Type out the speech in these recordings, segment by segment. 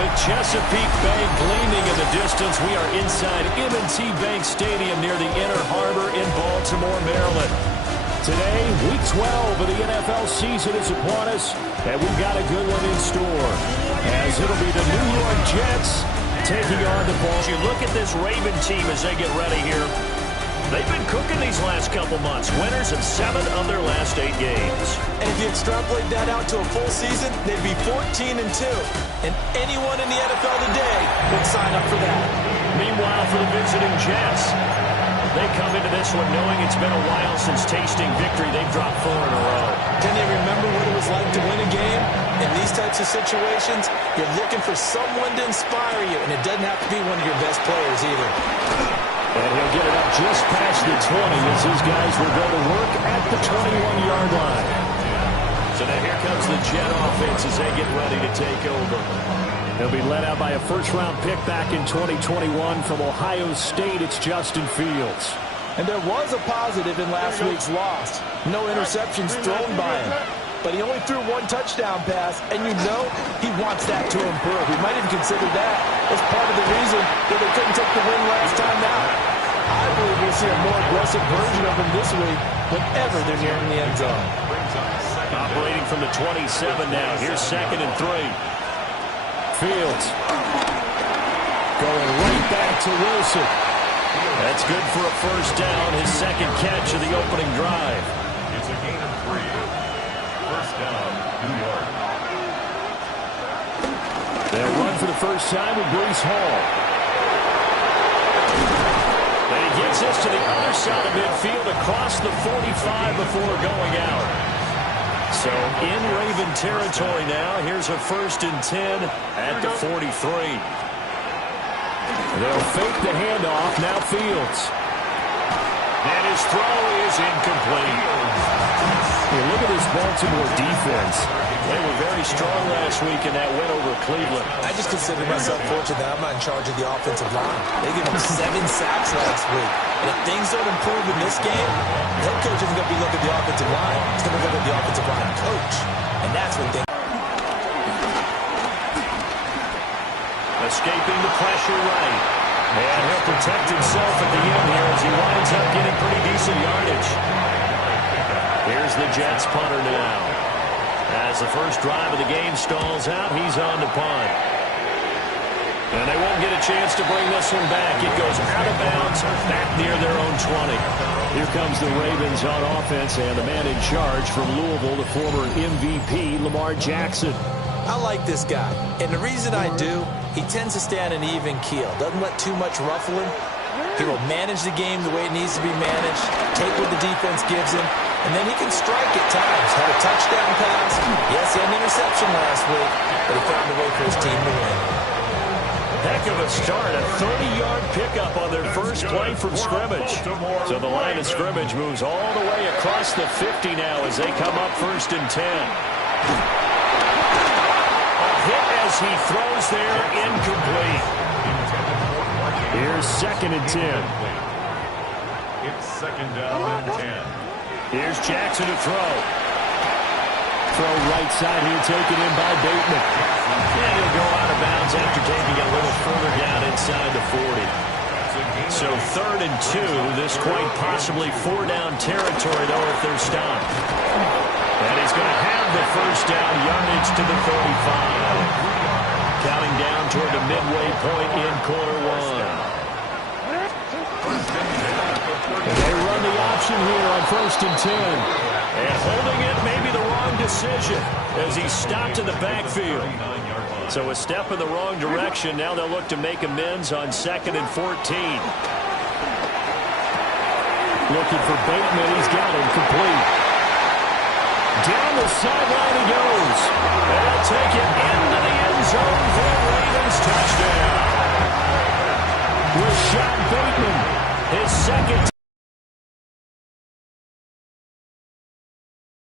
With Chesapeake Bay gleaming in the distance, we are inside M&T Bank Stadium near the Inner Harbor in Baltimore, Maryland. Today, Week 12 of the NFL season is upon us, and we've got a good one in store, as it'll be the New York Jets taking on the ball. You look at this Raven team as they get ready here. They've been cooking these last couple months. Winners of 7 of their last 8 games. And if you extrapolate that out to a full season, they'd be 14-2. And anyone in the NFL today would sign up for that. Meanwhile, for the visiting Jets, they come into this one knowing it's been a while since tasting victory. They've dropped 4 in a row. Can they remember what it was like to win a game? In these types of situations, you're looking for someone to inspire you, and it doesn't have to be one of your best players either. And he'll get it up just past the 20 as his guys will go to work at the 21-yard line. So now here comes the Jet offense as they get ready to take over. He'll be led out by a first-round pick back in 2021 from Ohio State. It's Justin Fields. And there was a positive in last week's loss. No interceptions thrown by him. But he only threw 1 touchdown pass, and you know he wants that to improve. We might even consider that as part of the reason that they couldn't take the win last time out. I believe we'll see a more aggressive version of him this week whenever they're nearing the end zone. Operating from the 27 now. Here's 2nd and 3. Fields going right back to Wilson. That's good for a first down. His 2nd catch of the opening drive. It's a gain of 3. First down, New York. They'll run for the first time with Breece Hall. And he gets this to the other side of midfield across the 45 before going out. So in Raven territory now. Here's a 1st and 10 at the 43. They'll fake the handoff. Now Fields. And his throw is incomplete. Hey, look at this Baltimore defense. They were very strong last week in that win over Cleveland. I just consider myself fortunate that I'm not in charge of the offensive line. They gave him 7 sacks last week. And if things don't improve in this game, the head coach isn't going to be looking at the offensive line. He's going to look at the offensive line coach. And that's when things... Escaping the pressure right. And he'll protect himself at the end here as he winds up getting pretty decent yardage. Here's the Jets punter now. As the first drive of the game stalls out, he's on to punt. And they won't get a chance to bring this one back. It goes out of bounds back near their own 20. Here comes the Ravens on offense, and the man in charge from Louisville, the former MVP, Lamar Jackson. I like this guy. And the reason I do, he tends to stay on an even keel. Doesn't let too much ruffle him. He will manage the game the way it needs to be managed, take what the defense gives him, and then he can strike at times. Had a touchdown pass. Yes, he had an interception last week, but he found a way for his team to win. Heck of a start. A 30-yard pickup on their first play from scrimmage. So the line of scrimmage moves all the way across the 50 now as they come up 1st and 10. A hit as he throws there, incomplete. Here's 2nd and 10. It's 2nd down and 10. Here's Jackson to throw. Throw right side here, taken in by Bateman. And he'll go out of bounds after taking a little further down inside the 40. So 3rd and 2. This quite possibly 4-down territory, though, if they're stopped. And he's going to have the first down yardage to the 35. Counting down toward the midway point in quarter 1. And they run the option here on 1st and 10. And holding it may be the wrong decision as he stopped in the backfield. So a step in the wrong direction. Now they'll look to make amends on 2nd and 14. Looking for Bateman. He's got him complete. Down the sideline he goes. They'll take it into the end zone for a Ravens touchdown. Rashad Bateman, his 2nd.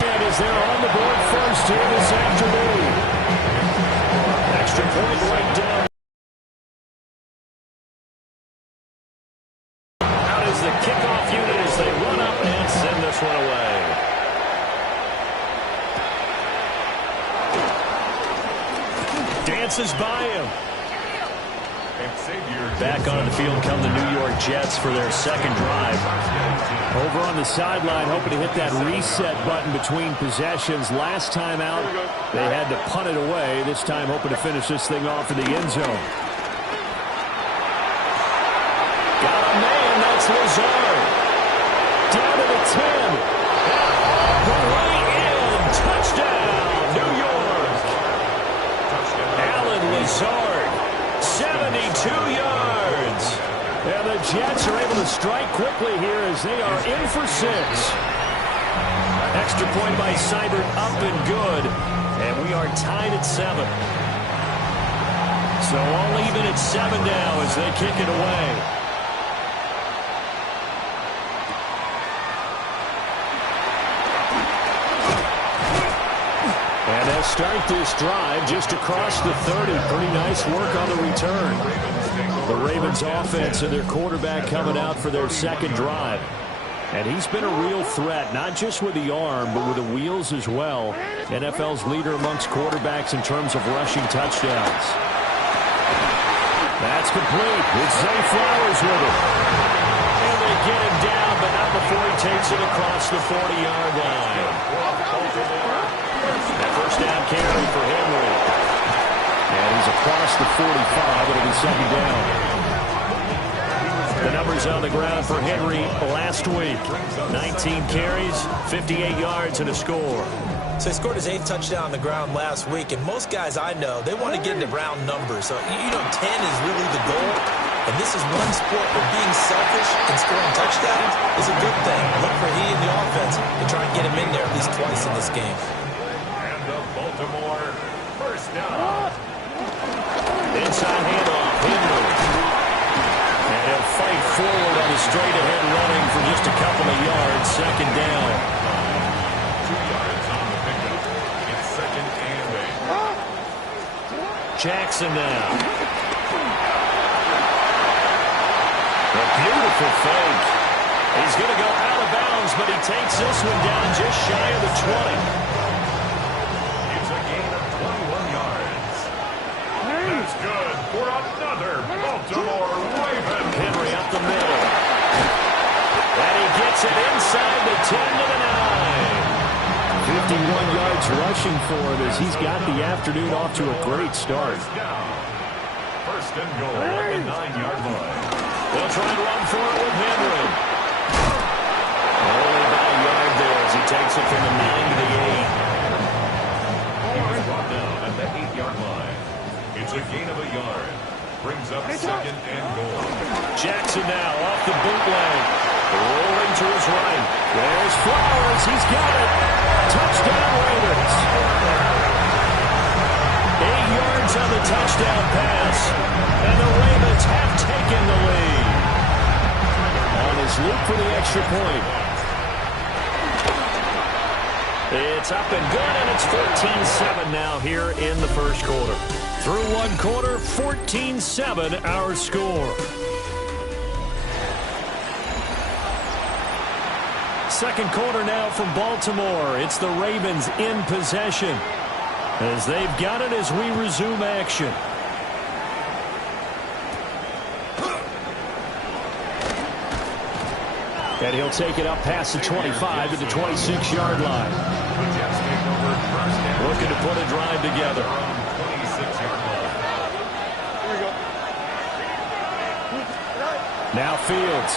And as they're on the board first here this afternoon. Extra point right down. Out is the kickoff unit as they run up and send this one away. dances by him. Back on the field come the New York Jets for their second drive. Over on the sideline, hoping to hit that reset button between possessions. Last time out, they had to punt it away. This time, hoping to finish this thing off in the end zone. Got a man, that's Lazard. Down to the 10. And all the way in. Touchdown, New York. Alan Lazard, 72 yards. And the Jets are able to strike quickly here as they are in for 6. Extra point by Seibert, up and good. And we are tied at 7. So all even at 7 now as they kick it away. And they'll start this drive just across the 30. Pretty nice work on the return. The Ravens offense and their quarterback coming out for their second drive. And he's been a real threat, not just with the arm, but with the wheels as well. NFL's leader amongst quarterbacks in terms of rushing touchdowns. That's complete. It's Zay Flowers with it. And they get him down, but not before he takes it across the 40-yard line. That first down carry for Henry. And he's across the 45. It'll be second down. The numbers on the ground for Henry last week. 19 carries, 58 yards, and a score. So he scored his 8th touchdown on the ground last week, and most guys I know, they want to get into round numbers. So, 10 is really the goal, and this is one sport where being selfish and scoring touchdowns is a good thing. Look for he and the offense to try and get him in there at least twice in this game. And the Baltimore first down. Inside handoff, Henry. And he'll fight forward on the straight-ahead running for just a couple of yards. Second down. 2 yards on the pickup. It's second and 8. Jackson now. A beautiful fake. He's going to go out of bounds, but he takes this one down just shy of the 20. It's a gain of 21 yards. That's good for another Baltimore Raven. Henry up the middle. And he gets it inside the 10 to the 9. 51 yards rushing for him as he's got the afternoon off to a great start. First and goal at the 9-yard line. They'll try and run for it with Henry. Only about a yard there as he takes it from the 9 to the 8. He was brought down at the 8-yard line. It's a gain of a yard. Brings up second and goal. Jackson now off the bootleg. Rolling to his right. There's Flowers. He's got it. Touchdown Ravens. 8 yards on the touchdown pass. And the Ravens have taken the lead. On his loop for the extra point. It's up and good, and it's 14-7 now here in the first quarter. Through one quarter, 14-7 our score. Second quarter now from Baltimore. It's the Ravens in possession as they've got it as we resume action. And he'll take it up past the 25 to the 26-yard line. Looking to put a drive together. Now Fields.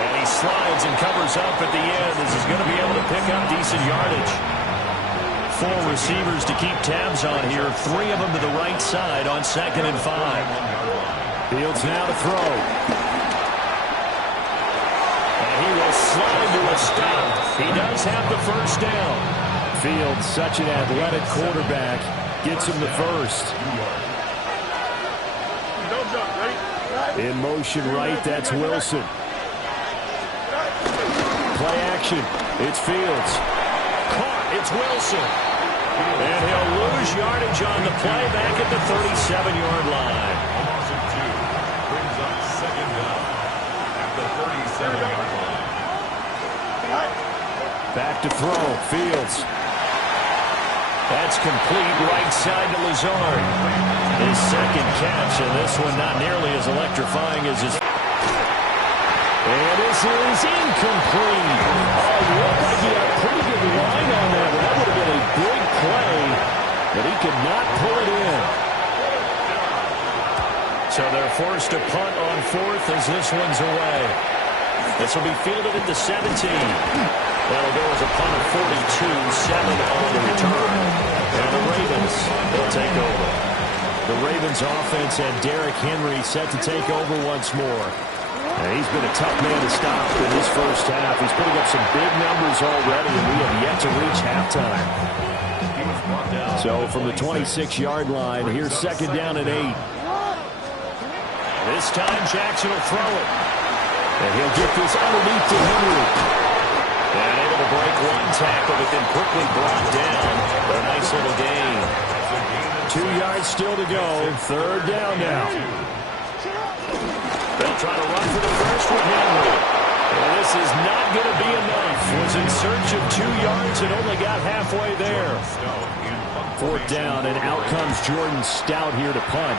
And he slides and covers up at the end as he's going to be able to pick up decent yardage. 4 receivers to keep tabs on here. 3 of them to the right side on 2nd and 5. Fields now to throw. And he will slide to a stop. He does have the first down. Fields, such an athletic quarterback, gets him the first. In motion right, that's Wilson. Play action. It's Fields. Caught. It's Wilson. And he'll lose yardage on the play back at the 37-yard line. Brings up second down at the 37-yard line. Back to throw. Fields. That's complete right side to Lazard. His second catch, and this one not nearly as electrifying as his... And this is incomplete. Oh, it looked like he had a pretty good line on that one. That would have been a big play, but he could not pull it in. So they're forced to punt on fourth as this one's away. This will be fielded at the 17. That'll go as a punt of 42, 7 on the return. And the Ravens will take over. The Ravens offense and Derrick Henry set to take over once more. And he's been a tough man to stop in this first half. He's putting up some big numbers already, and we have yet to reach halftime. So from the 26-yard line, here's second down and 8. This time Jackson will throw it. And he'll get this underneath to Henry. And able to break one tackle, but then quickly brought down. A nice little gain. 2 yards still to go. Third down now. They'll try to run for the first with Henry. And this is not going to be enough. Was in search of 2 yards and only got halfway there. Fourth down, and out comes Jordan Stout here to punt.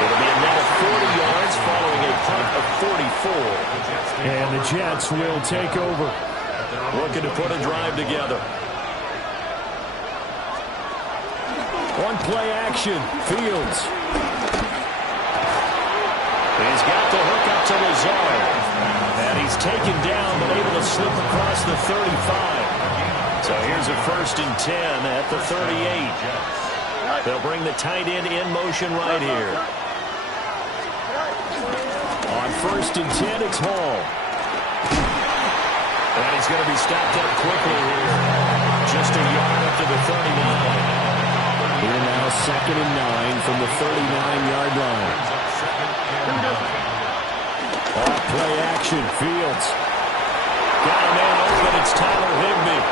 It'll be a net of 40 yards following a punt of 44. And the Jets will take over. Looking to put a drive together. One play action. Fields. He's got the hook up to Lazard. And he's taken down but able to slip across the 35. So here's a 1st and 10 at the 38. They'll bring the tight end in motion right here. On 1st and 10, it's Hall. And he's going to be stopped up quickly here. Just a yard up to the 39. Here now, 2nd and 9 from the 39-yard line. Off play action, Fields. Got a man open, it's Tyler Higbee.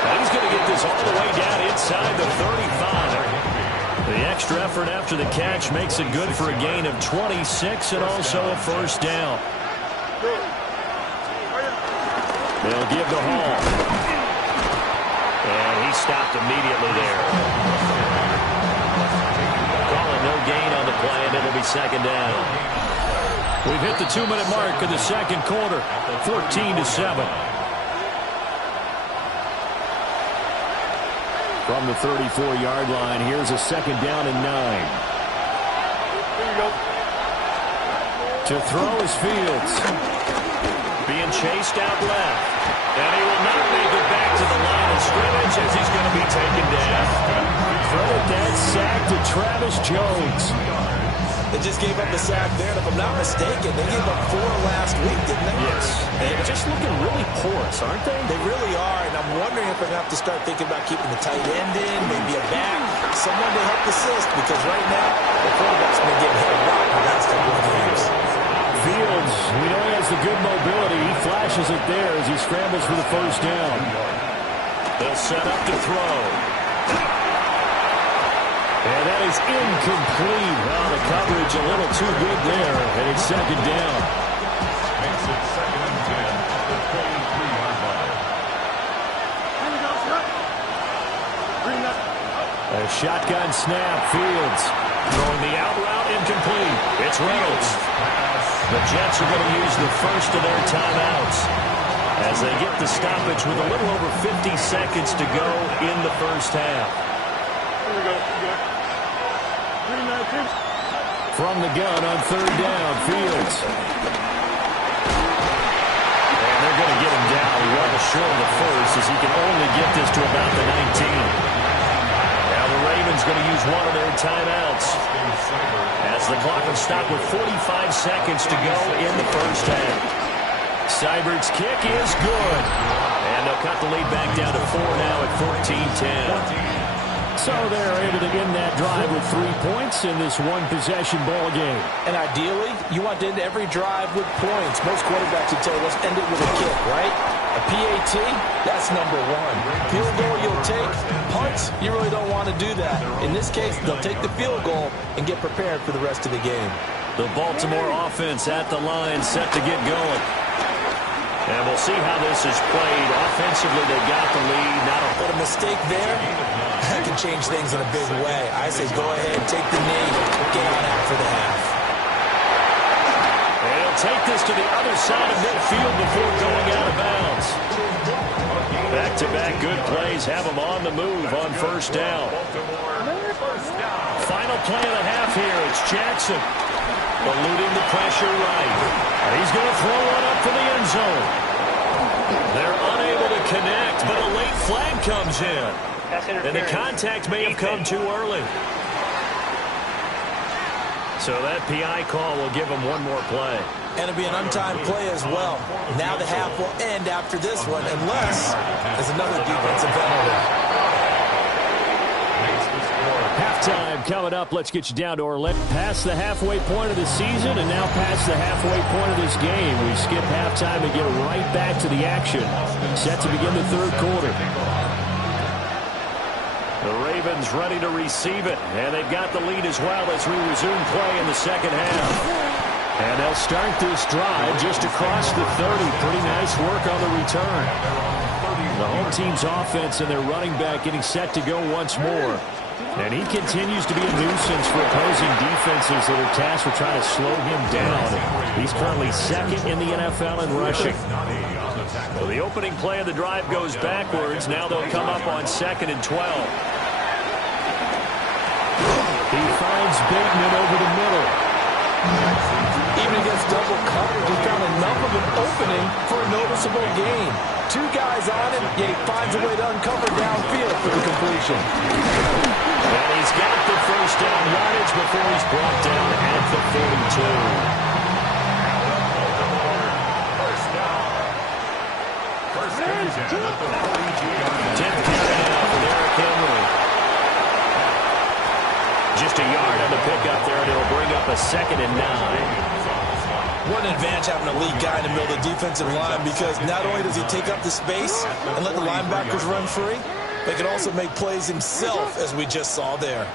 And he's going to get this all the way down inside the 35. The extra effort after the catch makes it good for a gain of 26 and also a first down. They'll give the Hall. And he stopped immediately there. Calling no gain on the play, and it'll be second down. We've hit the 2-minute mark in the second quarter, 14-7. From the 34-yard line, here's a second down and 9. To throw is Fields. Being chased out left. And he will not make it back to the line of scrimmage as he's going to be taken down. Credit that sack to Travis Jones. They just gave up the sack there, and if I'm not mistaken, they gave up 4 last week, didn't they? Yes. They're just looking really porous, aren't they? They really are, and I'm wondering if they're going to have to start thinking about keeping the tight end in, maybe a back, someone to help assist, because right now, the quarterback's been getting hit a lot in the last couple of games. Fields, we know he has the good mobility. He flashes it there as he scrambles for the first down. They'll set up to throw. And that is incomplete. Well, the coverage a little too good there, and it's second down. Makes it 2nd and 10 at the 23-yard line. A shotgun snap, Fields. Throwing the out route, incomplete. It's Reynolds. The Jets are going to use the first of their timeouts as they get the stoppage with a little over 50 seconds to go in the first half. From the gun on 3rd down, Fields. And they're going to get him down well short of the first as he can only get this to about the 19. Now the Ravens going to use one of their timeouts as the clock will stop with 45 seconds to go in the first half. Seibert's kick is good. And they'll cut the lead back down to 4 now at 14-10. So they're able to end that drive with 3 points in this one-possession ball game. And ideally, you want to end every drive with points. Most quarterbacks would tell you, let's end it with a kick, right? A PAT, that's number 1. Field goal you'll take. Punts, you really don't want to do that. In this case, they'll take the field goal and get prepared for the rest of the game. The Baltimore offense at the line, set to get going. And we'll see how this is played. Offensively, they got the lead. But a mistake there, that can change things in a big way. I say go ahead, take the knee, get on after the half. And he'll take this to the other side of midfield before going out of bounds. Back-to-back good plays have him on the move on first down. Final play of the half here. It's Jackson. Eluding the pressure right. And he's going to throw one up for the end zone. They're unable to connect, but a late flag comes in. And the contact may have come too early. So that PI call will give him one more play. And it'll be an untimed play as well. Now the half will end after this one, unless there's another defensive penalty. Halftime coming up. Let's get you down to Orlando. Past the halfway point of the season and now past the halfway point of this game. We skip halftime and get right back to the action. Set to begin the third quarter. The Ravens ready to receive it, and they've got the lead as well as we resume play in the second half. And they'll start this drive just across the 30. Pretty nice work on the return. The home team's offense and their running back getting set to go once more. And he continues to be a nuisance for opposing defenses that are tasked with trying to slow him down. He's currently second in the NFL in rushing. Well, the opening play of the drive goes backwards. Now they'll come up on 2nd and 12. He finds Bateman over the middle. Even against double coverage, he found enough of an opening for a noticeable gain. Two guys on him, yet he finds a way to uncover downfield for the completion. And he's got the first down yardage before he's brought down at the 42. Tip carry now for Derrick Henry. Just a yard on the pickup there, and it'll bring up a 2nd and 9. What an advantage having a lead guy in the middle of the defensive line, because not only does he take up the space and let the linebackers run free, but he can also make plays himself, as we just saw there.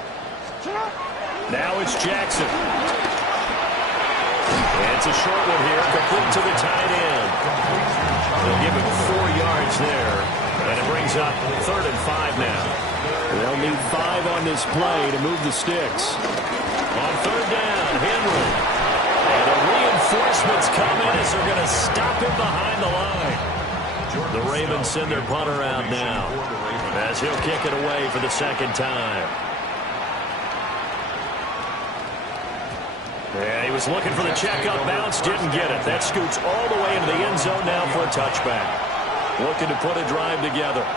Now it's Jackson. It's a short one here, complete to the tight end. They'll give him 4 yards there, and it brings up 3rd and 5 now. They'll need 5 on this play to move the sticks. On 3rd down, Henry. And the reinforcements come in as they're going to stop him behind the line. The Ravens send their punter out now as he'll kick it away for the 2nd time. Yeah, he was looking for the check-up bounce, didn't get it. That scoots all the way into the end zone now for a touchback. Looking to put a drive together.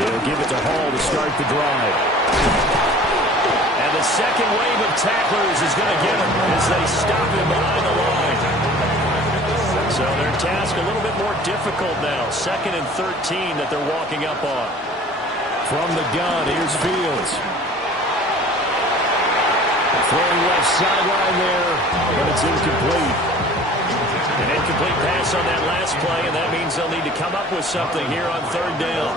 They'll give it to Hall to start the drive. And the second wave of tacklers is going to get him as they stop him behind the line. So their task a little bit more difficult now. 2nd and 13 that they're walking up on. From the gun, here's Fields. Throwing left sideline there, but it's incomplete. An incomplete pass on that last play, and that means they'll need to come up with something here on 3rd down.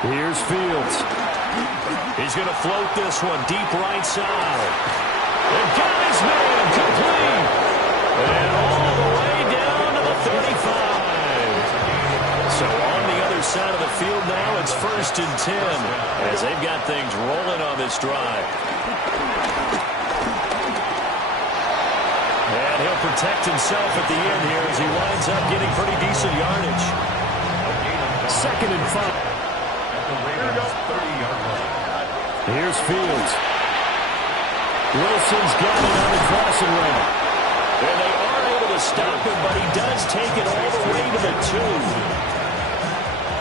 Here's Fields. He's going to float this one deep right side. And got his man complete. And all the way down to the 35. So on the other side of the field now, it's 1st and 10 as they've got things rolling on this drive. And he'll protect himself at the end here as he winds up getting pretty decent yardage. 2nd and 5. Here's Fields. Wilson's got it on the crossing route. And they are able to stop him, but he does take it all the way to the 2.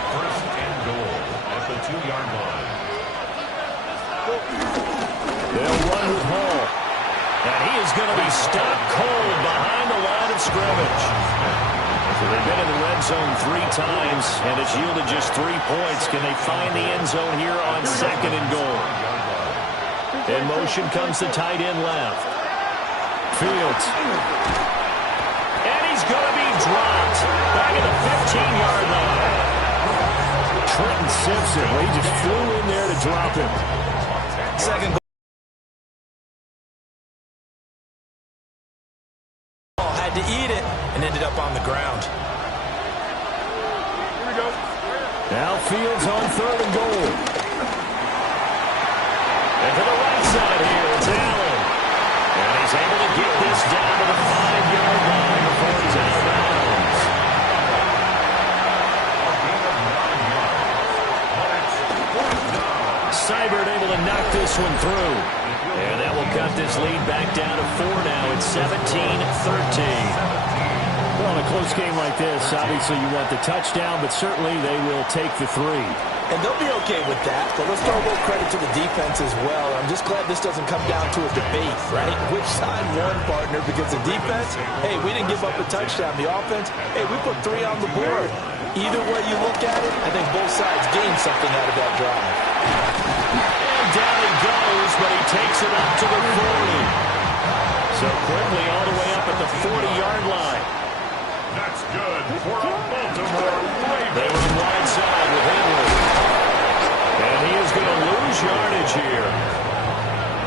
1st and goal at the 2-yard line. They'll run with Hall. And he is going to be stopped cold behind the line of scrimmage. So they've been in the red zone 3 times, and it's yielded just 3 points. Can they find the end zone here on 2nd and goal? In motion comes the tight end left. Fields. And he's going to be dropped back at the 15-yard line. Trenton Simpson, he just flew in there to drop him. Second Now Fields on 3rd and goal. And to the right side here, it's Allen. And he's able to get this down to the 5-yard line before he's out of bounds. Seibert able to knock this one through. And that will cut this lead back down to 4 now. It's 17-13. Well, in a close game like this, obviously you want the touchdown, but certainly they will take the 3. And they'll be okay with that, but let's throw a little credit to the defense as well. I'm just glad this doesn't come down to a debate, right? Which side won, partner? Because the defense, hey, we didn't give up a touchdown. The offense, hey, we put 3 on the board. Either way you look at it, I think both sides gained something out of that drive. And down he goes, but he takes it up to the 40. So quickly all the way up at the 40-yard line. That's good for a Baltimore Ravens. They run wide side with Henry. And he is going to lose yardage here.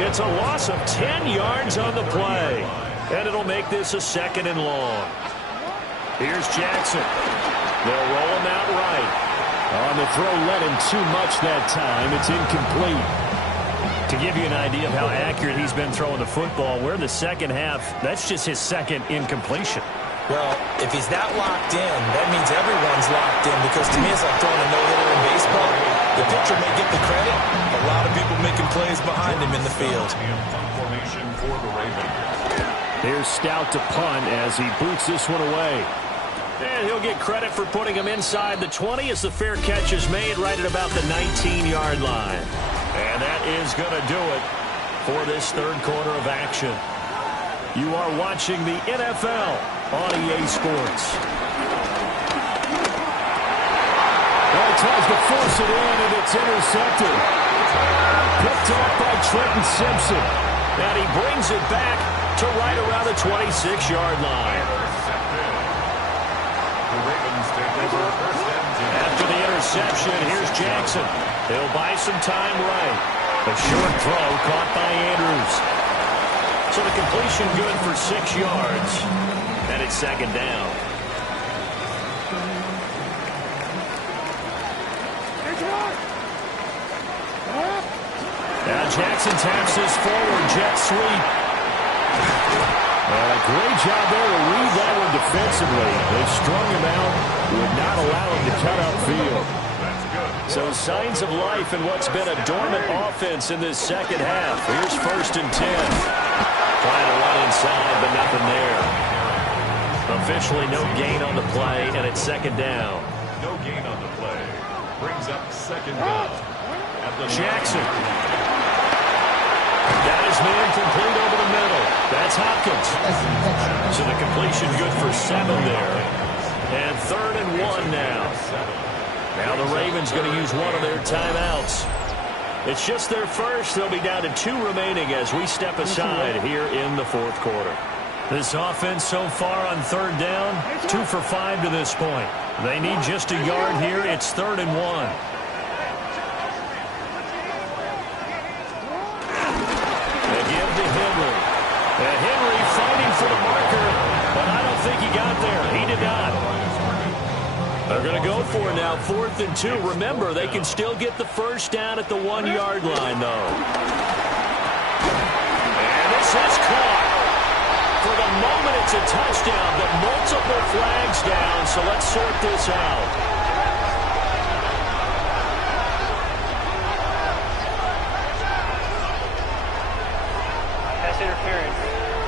It's a loss of 10 yards on the play. And it'll make this a 2nd and long. Here's Jackson. They'll roll him out right. On the throw, let him too much that time. It's incomplete. To give you an idea of how accurate he's been throwing the football, we're in the second half. That's just his 2nd incompletion. Well, if he's that locked in, that means everyone's locked in, because to me it's like throwing a no-hitter in baseball. The pitcher may get the credit, a lot of people making plays behind him in the field. Formation for the Ravens. Here's Stout to punt as he boots this one away. And he'll get credit for putting him inside the 20 as the fair catch is made right at about the 19-yard line. And that is going to do it for this 3rd quarter of action. You are watching the NFL on EA Sports. Well, he tries to force it in, and it's intercepted. Picked up by Trenton Simpson. And he brings it back to right around the 26-yard line. After the interception, here's Jackson. He'll buy some time right. A short throw caught by Andrews. So the completion good for 6 yards. And it's 2nd down. Now Jackson taps this forward, jet sweep. Great job there to read that one defensively. They strung him out, would not allow him to cut upfield. So signs of life in what's been a dormant offense in this 2nd half. Here's 1st and 10. Trying to run inside, but nothing there. Officially no gain on the play, and it's 2nd down. No gain on the play. Brings up 2nd down. Jackson. That is man complete over the middle. That's Hopkins. So the completion good for 7 there. And 3rd and 1 now. Now the Ravens going to use one of their timeouts. It's just their first. They'll be down to 2 remaining as we step aside here in the 4th quarter. This offense so far on 3rd down, 2 for 5 to this point. They need just a yard here. It's 3rd and 1. And Henry fighting for the marker, but I don't think he got there. He did not. They're going to go for it now, 4th and 2. Remember, they can still get the first down at the 1-yard line, though. And this is caught. For the moment, it's a touchdown, but multiple flags down, so let's sort this out. Interference.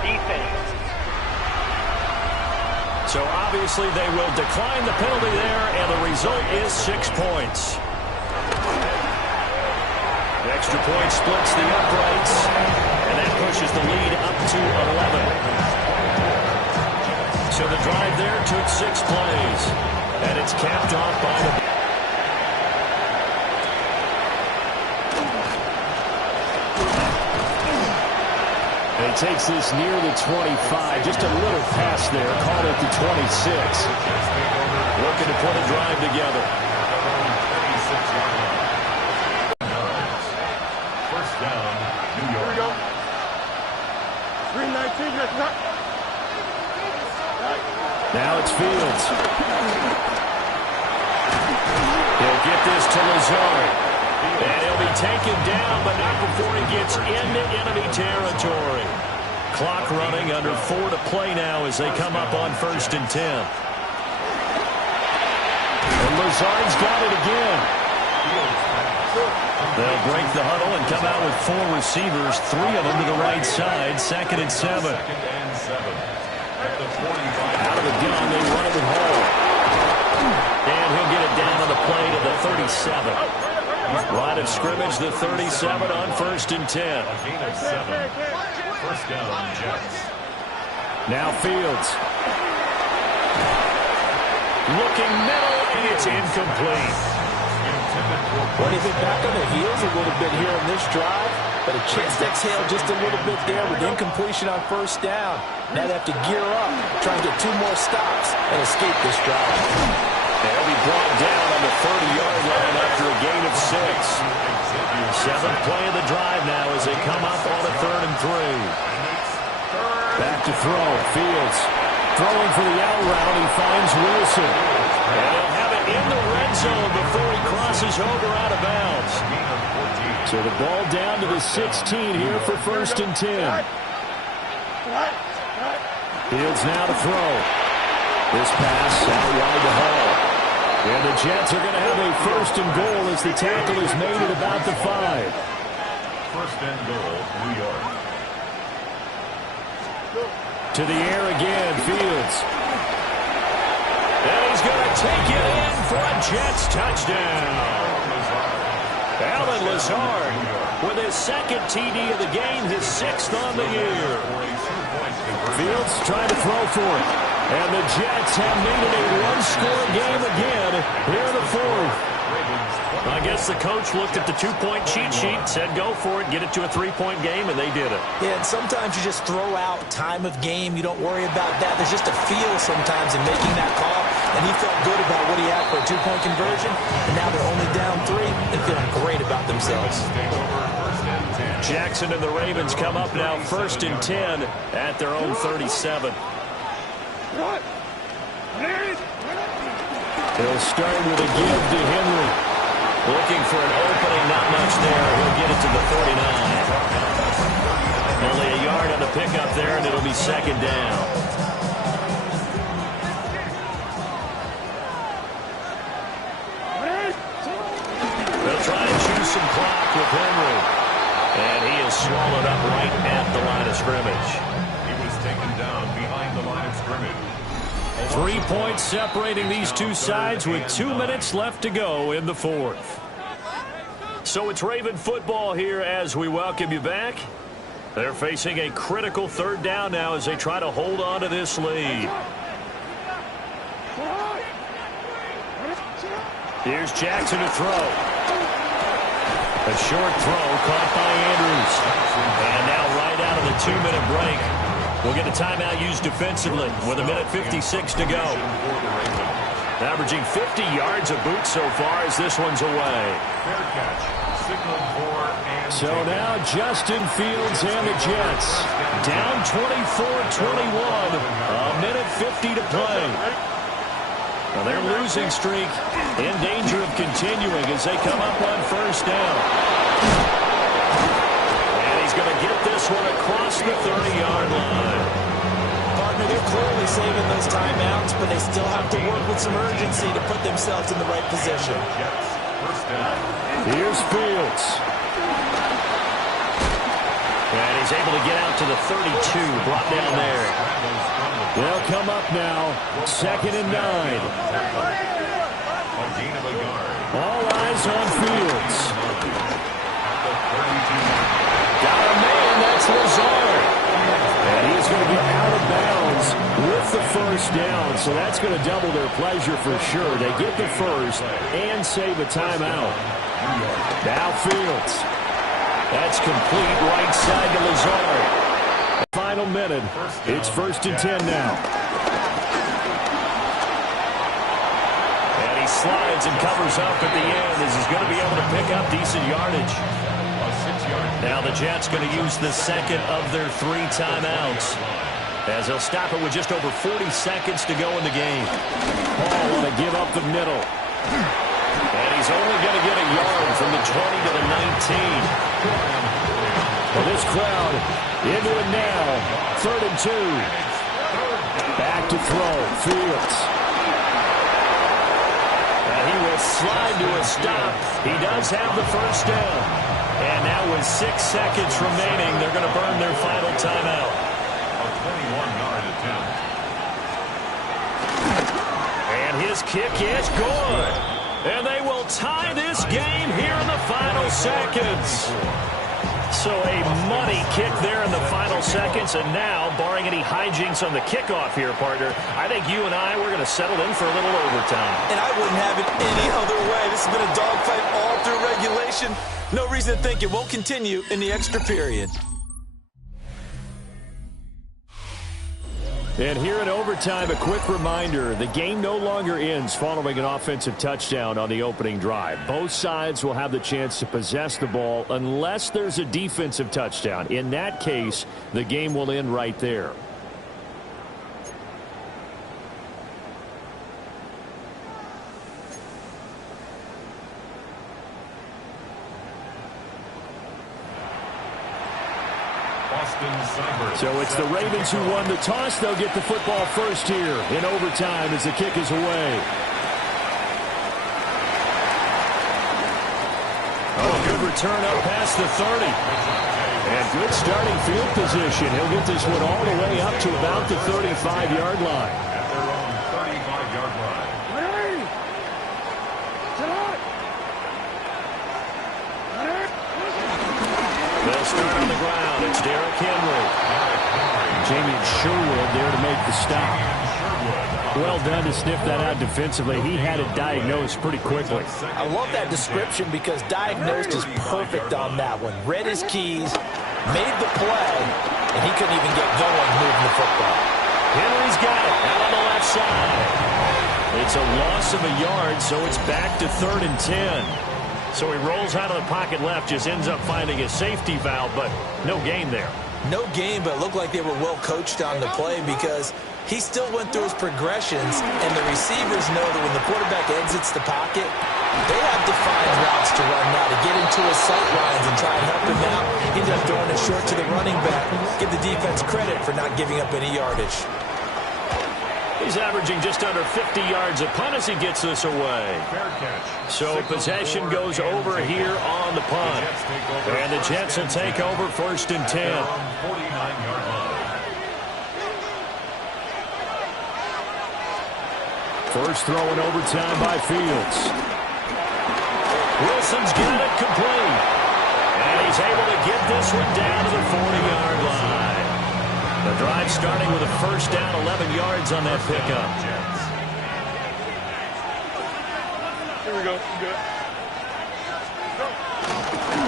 Defense. So obviously they will decline the penalty there, and the result is 6 points. The extra point splits the uprights, and that pushes the lead up to 11. So the drive there took 6 plays, and it's capped off by the... He takes this near the 25. Just a little pass there. Called it the 26. Looking to put a drive together. First down, New York. 319, now it's Fields. He'll They'll get this to Lazard. And he'll be taken down, but not before he gets into enemy territory. Clock running, under 4 to play now as they come up on 1st and 10. And Lazard's got it again. They'll break the huddle and come out with 4 receivers, 3 of them to the right side. 2nd and 7. Out of the gun, they run it with Hall. And he'll get it down on the play to the 37. Line of scrimmage, the 37 on 1st and 10. First down, Jets. Now Fields. Looking middle, and it's incomplete. Well, they've been back on their heels a little bit here in this drive, but a chance to exhale just a little bit there with incompletion on 1st down. Now they have to gear up, try and get 2 more stops and escape this drive. They'll be brought down on the 30-yard line after a gain of 6. 7th play of the drive now as they come up on a 3rd and 3. Back to throw. Fields throwing for the out route. He finds Wilson. And he'll have it in the red zone before he crosses over out of bounds. So the ball down to the 16 here for 1st and 10. Fields now to throw. This pass out wide to Hall. And the Jets are going to have a 1st and goal as the tackle is made at about the 5. 1st and goal, New York. To the air again, Fields. And he's going to take it in for a Jets touchdown. Alan Lazard with his 2nd TD of the game, his 6th on the year. Fields trying to throw for it. And the Jets have made it a 1-score game again here in the 4th. I guess the coach looked at the 2-point cheat sheet, said go for it, get it to a 3-point game, and they did it. Yeah, and sometimes you just throw out time of game. You don't worry about that. There's just a feel sometimes in making that call, and he felt good about what he had for a 2-point conversion, and now they're only down 3 and feeling great about themselves. Jackson and the Ravens come up now 1st and 10 at their own 37. He'll start with a give to Henry. Looking for an opening, not much there. He'll get it to the 49. Only a yard on the pickup there, and it'll be 2nd down. They'll try and choose some clock with Henry. And he is swallowed up right at the line of scrimmage. He was taken down behind the line of scrimmage. 3 points separating these two sides with 2 minutes left to go in the 4th. So it's Raven football here as we welcome you back. They're facing a critical 3rd down now as they try to hold on to this lead. Here's Jackson to throw. A short throw caught by Andrews. And now right out of the 2-minute break, we'll get a timeout used defensively with 1:56 to go. Averaging 50 yards a boot so far as this one's away. So now Justin Fields and the Jets down 24-21. 1:50 to play. Now their losing streak in danger of continuing as they come up on 1st down. And he's going to get this one across the 30-yard line. Partner, they're clearly saving those timeouts, but they still have to work with some urgency to put themselves in the right position. Here's Fields. And he's able to get out to the 32, brought down there. They'll come up now, 2nd and 9. All eyes on Fields. Got a man, that's Lazard. And he's going to get out of bounds with the 1st down, so that's going to double their pleasure for sure. They get the 1st and save a timeout. Now Fields. That's complete right side to Lazard. Final minute. It's 1st and 10 now. And he slides and covers up at the end as he's going to be able to pick up decent yardage. Now the Jets going to use the 2nd of their 3 timeouts as they'll stop it with just over 40 seconds to go in the game. Paul want to give up the middle. And And he's only going to get a yard from the 20 to the 19. Well, this crowd into it now. 3rd and 2. Back to throw. Fields. And he will slide to a stop. He does have the first down. And now with 6 seconds remaining, they're going to burn their final timeout. A 21-yard attempt. And his kick is good. And they will tie this game here in the final seconds. So a money kick there in the final seconds. And now, barring any hijinks on the kickoff here, partner, I think you and I, we're going to settle in for a little overtime. And I wouldn't have it any other way. This has been a dogfight all through regulation. No reason to think it won't continue in the extra period. And here in overtime, a quick reminder, the game no longer ends following an offensive touchdown on the opening drive. Both sides will have the chance to possess the ball unless there's a defensive touchdown. In that case, the game will end right there. So it's the Ravens who won the toss. They'll get the football first here in overtime as the kick is away. Oh, good return up past the 30. And good starting field position. He'll get this one all the way up to about the 35-yard line. At their own 35-yard line. They'll start on the ground. It's Derrick Henry. Jamie Sherwood there to make the stop. Well done to sniff that out defensively. He had it diagnosed pretty quickly. I love that description because diagnosed is perfect on that one. Read his keys, made the play, and he couldn't even get going moving the football. Henry's got it out on the left side. It's a loss of a yard, so it's back to 3rd and 10. So he rolls out of the pocket left, just ends up finding a safety valve, but no gain there. No gain, but it looked like they were well coached on the play because he still went through his progressions, and the receivers know that when the quarterback exits the pocket, they have defined routes to run now to get into his sight lines and try and help him out. He ended up throwing it short to the running back. Give the defense credit for not giving up any yardage. He's averaging just under 50 yards a punt as he gets this away. So possession goes over here on the punt. And the Jets will take over 1st and 10. 49-yard line. First throw in overtime by Fields. Wilson's got it complete. And he's able to get this one down to the 40-yard line. The drive starting with a first down, 11 yards on that pickup. Here we go. Good.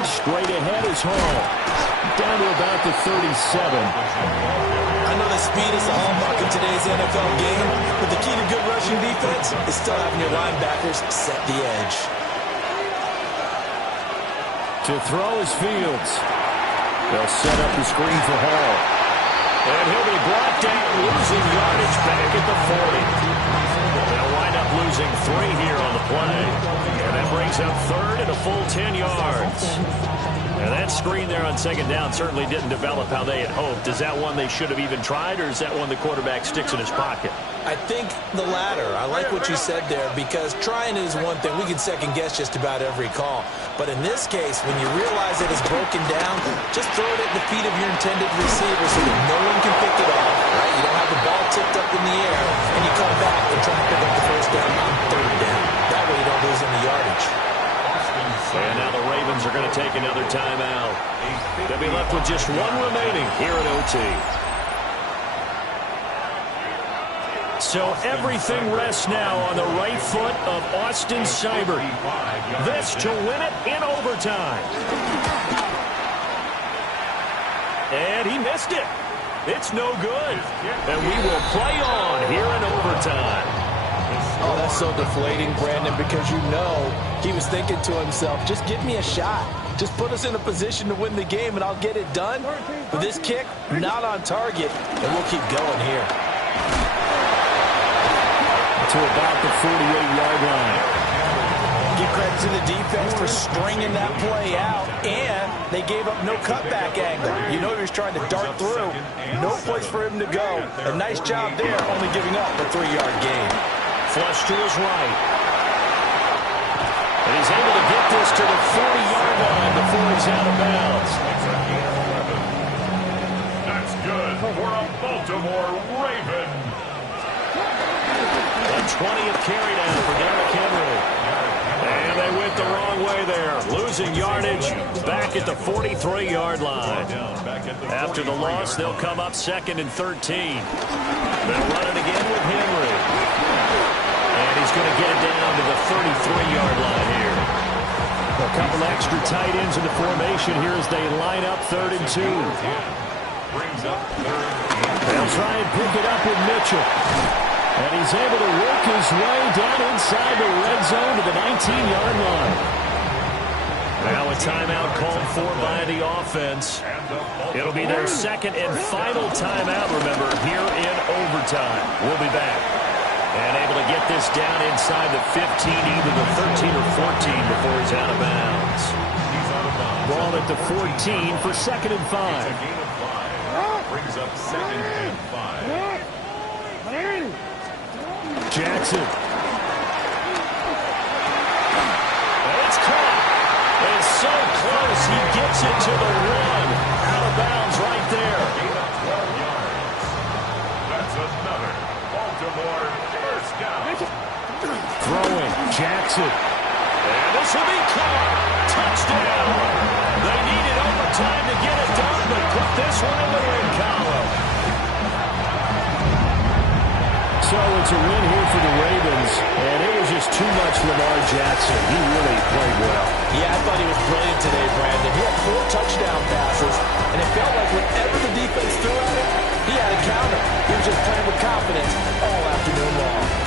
Straight ahead is Hall. Down to about the 37. I know that speed is the hallmark of today's NFL game, but the key to good rushing defense is still having your linebackers set the edge. To throw is Fields. They'll set up the screen for Hall. And he'll be brought down, losing yardage back at the 40. They'll wind up losing 3 here on the play. And that brings up 3rd and a full 10 yards. And that screen there on 2nd down certainly didn't develop how they had hoped. Is that one they should have even tried, or is that one the quarterback sticks in his pocket? I think the latter. I like what you said there because trying is one thing. We can second guess just about every call. But in this case, when you realize that it's broken down, just throw it at the feet of your intended receiver so that no one can pick it off. Right? You don't have the ball tipped up in the air, and you come back and try to pick up the first down on 3rd down. That way you don't lose any yardage. And now the Ravens are going to take another timeout. They'll be left with just 1 remaining here at OT. So everything rests now on the right foot of Austin Seibert. This to win it in overtime. And he missed it. It's no good. And we will play on here in overtime. Oh, that's so deflating, Brandon, because you know he was thinking to himself, just give me a shot. Just put us in a position to win the game, and I'll get it done. But this kick, not on target, and we'll keep going here. To about the 48-yard line. Give credit to the defense for stringing that play out, and they gave up no cutback angle. You know he was trying to dart through. No place for him to go. A nice job there, only giving up a 3-yard gain. Flush to his right. And he's able to get this to the 40-yard line before he's out of bounds. That's good for a Baltimore Raven. A 20th carry down for Derrick Henry. And they went the wrong way there. Losing yardage back at the 43-yard line. After the loss, they'll come up 2nd and 13. They'll run it again with Henry. And he's going to get it down to the 33-yard line here. A couple extra tight ends in the formation here as they line up 3rd and 2. They'll try and pick it up with Mitchell. And he's able to work his way down inside the red zone to the 19-yard line. Now a timeout called for by the offense. It'll be their 2nd and final timeout, remember, here in overtime. We'll be back. And able to get this down inside the 15, either the 13 or 14 before he's out of bounds. Ball at the 14 for 2nd and 5. Brings up 2nd and 5. Jackson. It's caught. It's so close. He gets it to the 1. Out of bounds right there. Gain of 12 yards. That's another Baltimore first down. Throwing. Jackson. And this will be caught. Touchdown. They needed overtime to get it done, but put this one in the win column. So it's a win here for the Ravens, and it was just too much Lamar Jackson. He really played well. Yeah, I thought he was brilliant today, Brandon. He had 4 touchdown passes.